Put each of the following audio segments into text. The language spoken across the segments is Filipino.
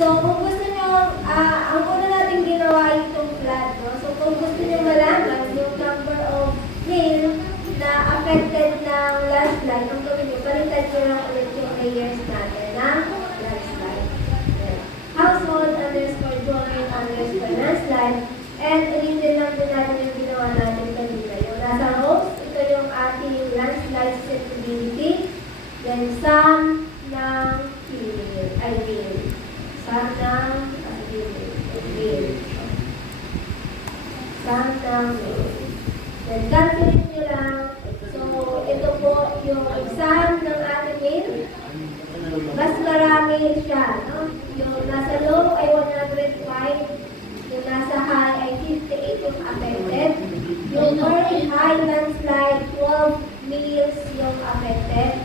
So, kung gusto nyo, ang una natin ginawa ay itong flood, no? So, kung gusto nyo malaman yung number of mil na affected ng landslide, ang gawin nyo, palitan nyo lang ulit yung layers natin ng landslide. Household underscore join underscore landslide, and ulitin lang din natin yung ginawa natin kanina. Yung nasa host, ito yung ating landslide susceptibility, then sum ng field, ay field. Sum ng field. Sum ng field. Then calculate nyo lang. So, ito po yung sum ng ating field. Mas marami siya, no? Yung nasa low ay 105, yung nasa high ay 58 yung affected. Yung very high landslide, 12 mils yung affected.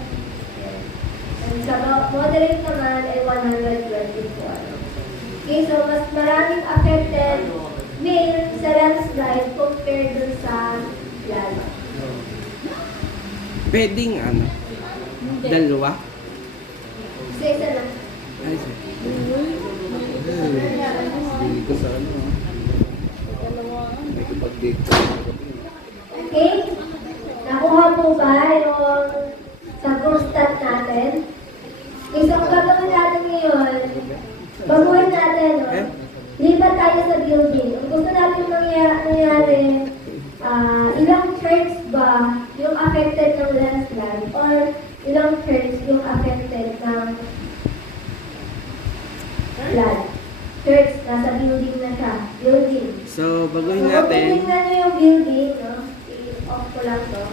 And sa moderate naman ay 124. Okay, so mas maraming affected mil sa landslide compared dun sa flood. Pwedeng ano? Dalawa? Isa lang. Ay, sige. Hindi ko sa ano. May kapag-date ko. Okay? Nakuha po ba yung sa constant natin? Okay, so ang gagawin natin ngayon, baguhin natin, no? Lipat tayo sa building. Kung gusto natin mangyari, ilang church ba yung affected ng landslide or ilang church yung affected ng flood? Church, nasa building na siya. Building. So, baguhin Kung natin. tingnan nyo yung building, no? I-off ko lang to.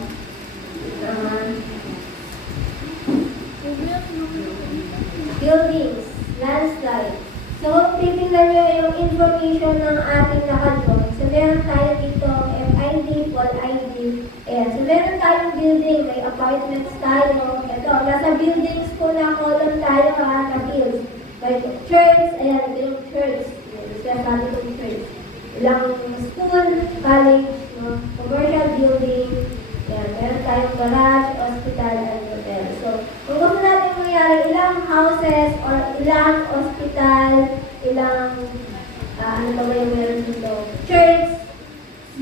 Buildings, landslide. So, titingnan nyo yung information ng ating naka-join. So, meron tayo dito, FID, Paul ID. Ayan. So, meron tayong building. May apartments tayo. Ito, nasa buildings po na column tayo ha, na builds. May church, ayan, ito yung church. Sabi ko yung church. Ilang school, college, no? Commercial building. Ayan, meron tayong garage, hospital, and hotel. So, kung gusto natin mangyari, ilang houses or ilang hospital, ilang, ano ba ba yung meron dito? Church,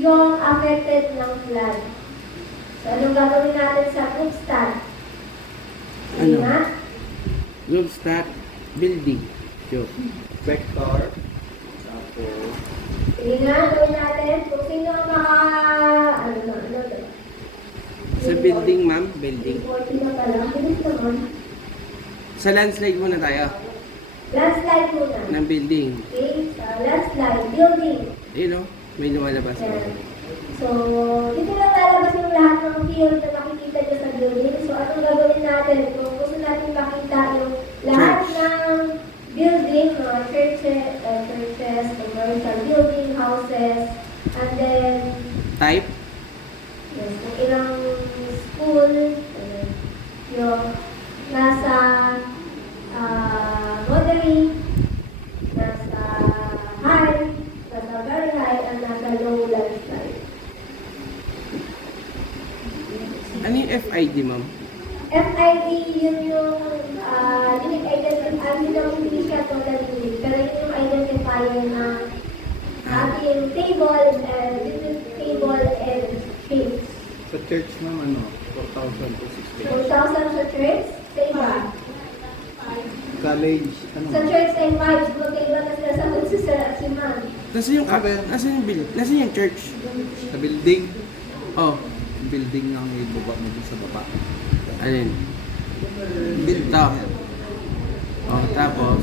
yung affected ng flood. So, anong gagawin natin sa group stat? Ano? Nga? Group stat, building. Joke. Vector. Tapos, Sige nga, gawin natin. Kung sino ang ano to? Sa building, ma'am. Building. 40 na pala. Bilis naman. Sa landslide muna tayo. Landslide muna. Ng building. Okay, sa landslide, building. Ayun o. May lumalabas. Ayan. So, dito lang lalabas yung lahat ng field na makikita nyo sa building. So, anong gagawin natin? Kung gusto natin makita yung lahat ng building, mga churches, commercial building, houses, and then, Type. yes, kung ilang school, yung nasa moderate, nasa high, nasa very high, and nasa low landslide. Ano yung FID, ma'am? FID, yun yung unique identifier, yun yung hindi siya totally unique, pero yun yung identifier ng ating table, table and sheets. sa church naman, ano, 4,000 to 4,000 16. sa church, sa iba. College, ano? Sa church ay 5, magkaiba na sila sa si ma'am. Nasaan yung, nasaan yung build? Nasaan yung church? Sa building. Oh. Building ng ibaba mo dun sa baba. Alin? Building. Ito. Oh, tapos.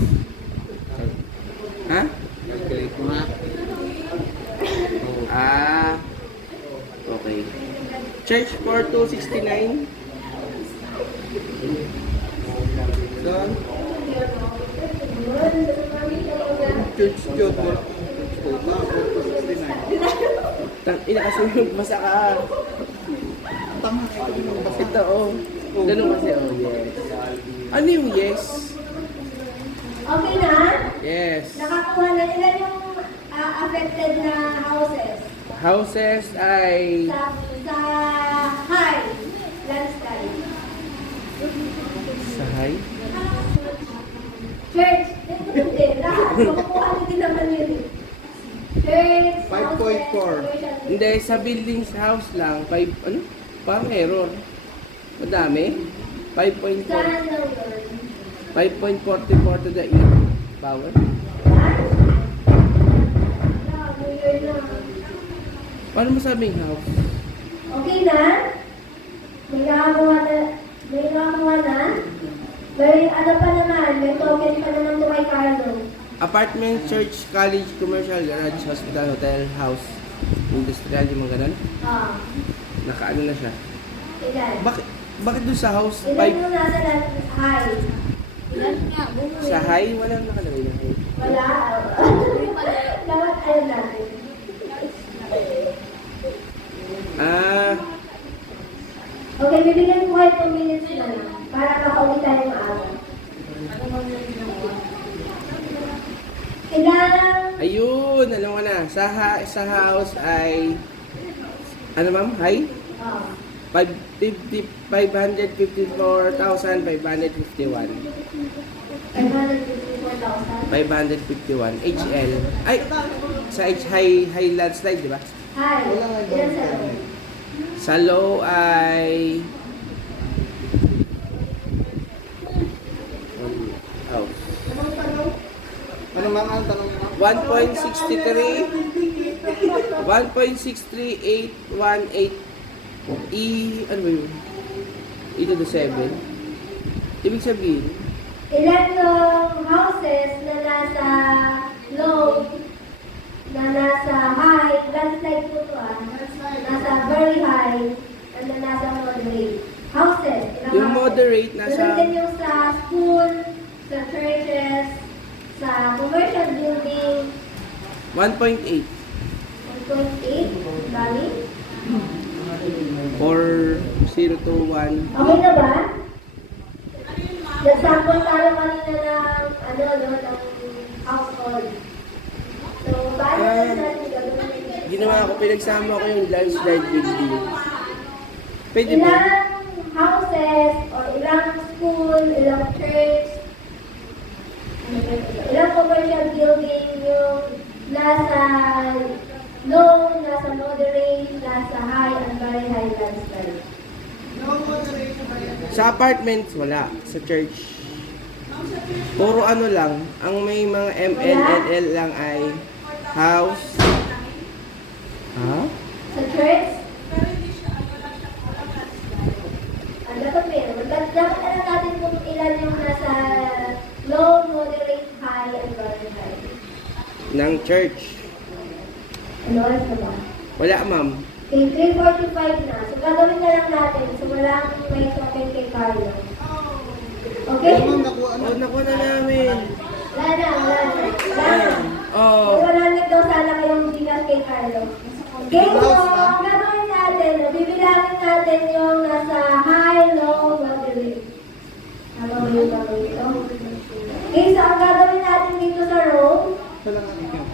Ha? Calculate mo na. Ah. Okay. Church 4269. Saan? Church yun. Wala. Church po. 4,69. Tang ina kasi magbasa ka. Tama. Ito yung basta. Ito oh. Ganun kasi oh, yes. Ano yung yes? Okay na? Yes. Nakakuha na ilan yung affected na houses? Houses ay Sa high landslide. sa high. Church, hindi. Makukuha niyo din naman yun eh. Church, 5.4. houses, commercial. Hindi, sa buildings house lang, 5, ano? Parang error. Madami. 5.4. Saan daw yun? 5.44 to the E. Power. Paano masabing house? Okay na? May nakagawa na? May nakagawa na? May ano pa naman? May token pa naman to kay Carlo. Apartment, church, college, commercial, garage, hospital, hotel, house, industrial, yung mga ganun. Ah, Nakaano na siya. ilan? Bakit doon sa house? Ilan yung nasa high? Ilan nga? Sa high, walang nakalagay na high. Wala. Dapat alam natin. Ah, Okay, bibigyan ko kayo 2 minutes na lang para makauwi tayo maaga. Ilang ayun, alam ko na. Sa house ay, ano ma'am, high? oh, 554,551. 554,000. 551. HL. Ay, sa H high landslide, di ba? Hi, Wala nga ilan sa down loob? Sa low ay house. Ano ma'am, ang tanong niyo ma'am? 1.63818 ano ba yun? E to the 7. Ibig sabihin, Ilan yung houses na nasa low, na nasa high, landslide po to nasa very high, and then nasa moderate. Houses. Ilang yung houses? moderate Ganun din nasa yung sa school, sa churches, sa commercial building, 1.8 1.8, dami. or 0 to 1. Okay na ba? Nag-sample tayo kanina ng, ng household. So, paano natin gagawin? Ginawa ko, pinagsama ko yung landslide building. Pwede ba? Ilang houses, or ilang school, ilang church, ilang commercial building yung nasa low, nasa moderate, nasa high, and very high landslide. Sa apartments, wala. Sa church. Puro ano lang. Ang may mga MLLL lang ay house. Ha? Sa church, dapat meron. Dapat alam natin kung ilan yung nasa low, moderate, high, and very high. Ng church. Ano oras na ba? Wala, ma'am. Okay, 3:45 na. So, gagawin na lang natin. So, wala akong may token kay Carlo. Okay? Oo ma'am, nakuha na. Oh, nakuha na namin. Wala na, wala na. Wala na. Oh. So, 100 daw sana kayong bigas kay Carlo. Okay, so, ang gagawin natin, bibilangin natin yung nasa high, low, moderate. Ano ba yung gagawin ito? Okay, so, ang gagawin natin dito sa row, Wala nga ikaw.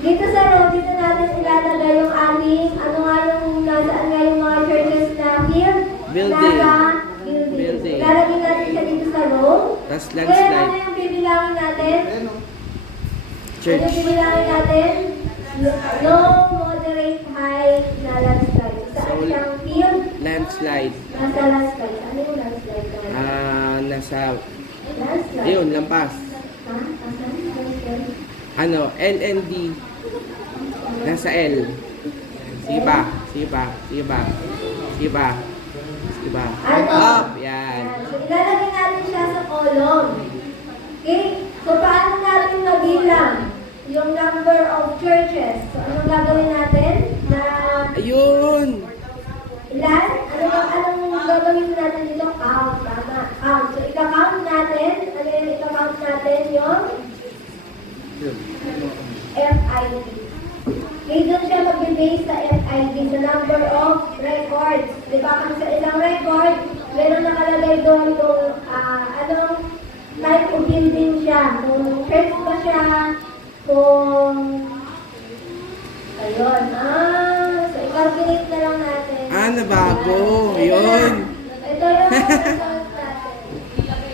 dito sa row, dito natin ilalagay yung ating, ano nga yung, nasaan nga yung mga churches na field? Building. Nasa building. Building. Ilalagay natin siya dito sa row. Tapos Kaya ano landslide. yung bibilangin natin? Ayan o. Ano Church. yung bibilangin natin? Low, moderate, high, na landslide. Saan So, siyang field? Landslide. Nasa landslide. Ano yung landslide? Nasa, Landslide? ayun, lampas. Ha? Asan? Landslide? Ano, LND. Nasa L. Sige pa. Sige pa. Sige pa. Sige pa. Sige pa. Ano? Up. Yan. So, ilalagay natin siya sa column. Okay? So, paano natin mabilang yung number of churches? So, anong gagawin natin? Na Ayun. ilan? Anong gagawin natin dito? Count. Tama. Count. So, ika-count natin. Ano yung ika-count natin? Yung FID. Okay, doon siya mag-base sa FID, sa number of records. Di ba? Kung sa isang record, meron nakalagay doon kung anong type of building siya. Kung church ba siya, kung... Ayun. So, i-calculate na lang natin. Nabago. Ayun. Ito yung results natin.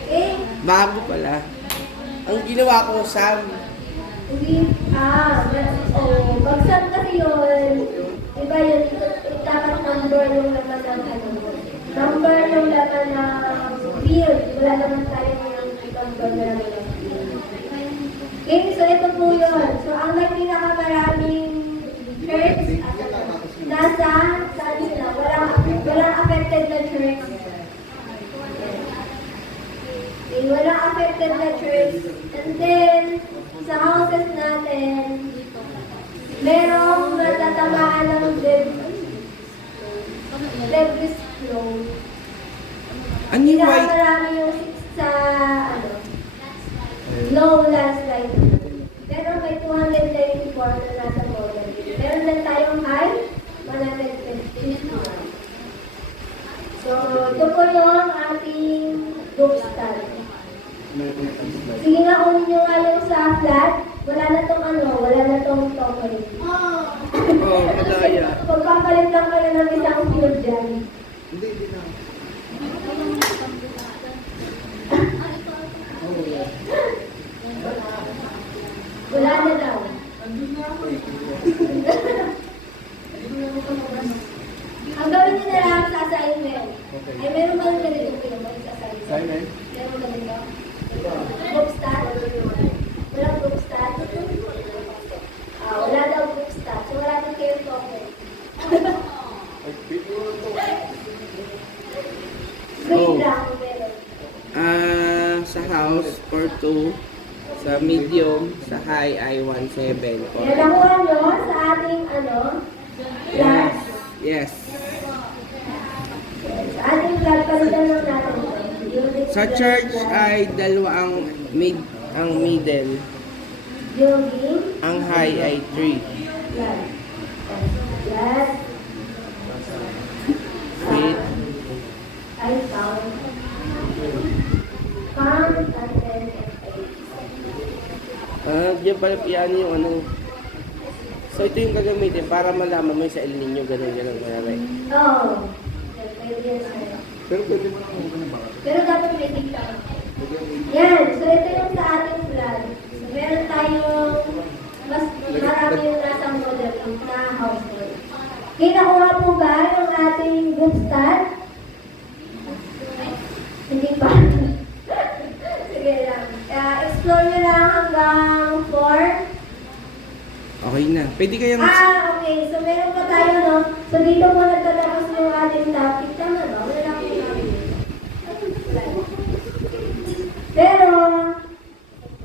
Okay? Bago pala. Ang ginawa ko, Sam. Hindi, bagsak kasi yun. Iba yun, dapat number yung laman ng ano. Number yung laman ng field. Wala naman tayo yung number na laman ng field. Okay, so ito po yun. So ang may pinakamaraming church, nasa, saan sila? Walang affected na church. Okay, walang affected na church. And then, sa houses natin, merong natatamaan ng debris flow. Ano yung white? Pinakamarami yung sa, low landslide. Pero may 294 na nasa model. Meron din tayong high, 150. So, ito po yung ating group study. Sige nga, unin nyo nga yung sa flat. Wala na tong wala na tong token. Oh, madaya. Pagpapalit lang kayo ng isang field dyan. Hindi na. Wala na daw. Ang gawin nyo na lang sa assignment. Ay, meron ba yung ganito po yung sa assignment? Assignment? Meron ba ganito? Group stat? Walang group stat? Wala daw group stat. So, wala din kayo token. Grade lang meron. Sa house, 4-2. Sa medium, sa high ay 1-7. Yan nakuha nyo sa ating Yes. class. Yes. Sa ating class, palitan lang natin ito. Sa church ay dalawa ang middle. Jogging. Ang high ay 3. Yan. Yes. Faith. I found. Count and then Diyan pala piano yung So ito yung gagamitin para malaman mo yung sa El Nino, ganun. Oh. Pwede yan sa'yo. Pero pwede mo lang muna ba? Pero dapat may dikta. Yan. So ito yung sa ating plan. So meron tayong mas marami yung nasa model na household. Kinakuha po ba yung ating group stat? Hindi pa. Sige lang. Explore nyo lang hanggang 4. Okay na. Pwede kayang... Okay. So meron pa tayo, no? So dito po nagtatapos yung ating topic. Tama ba? Wala lang po namin. Pero,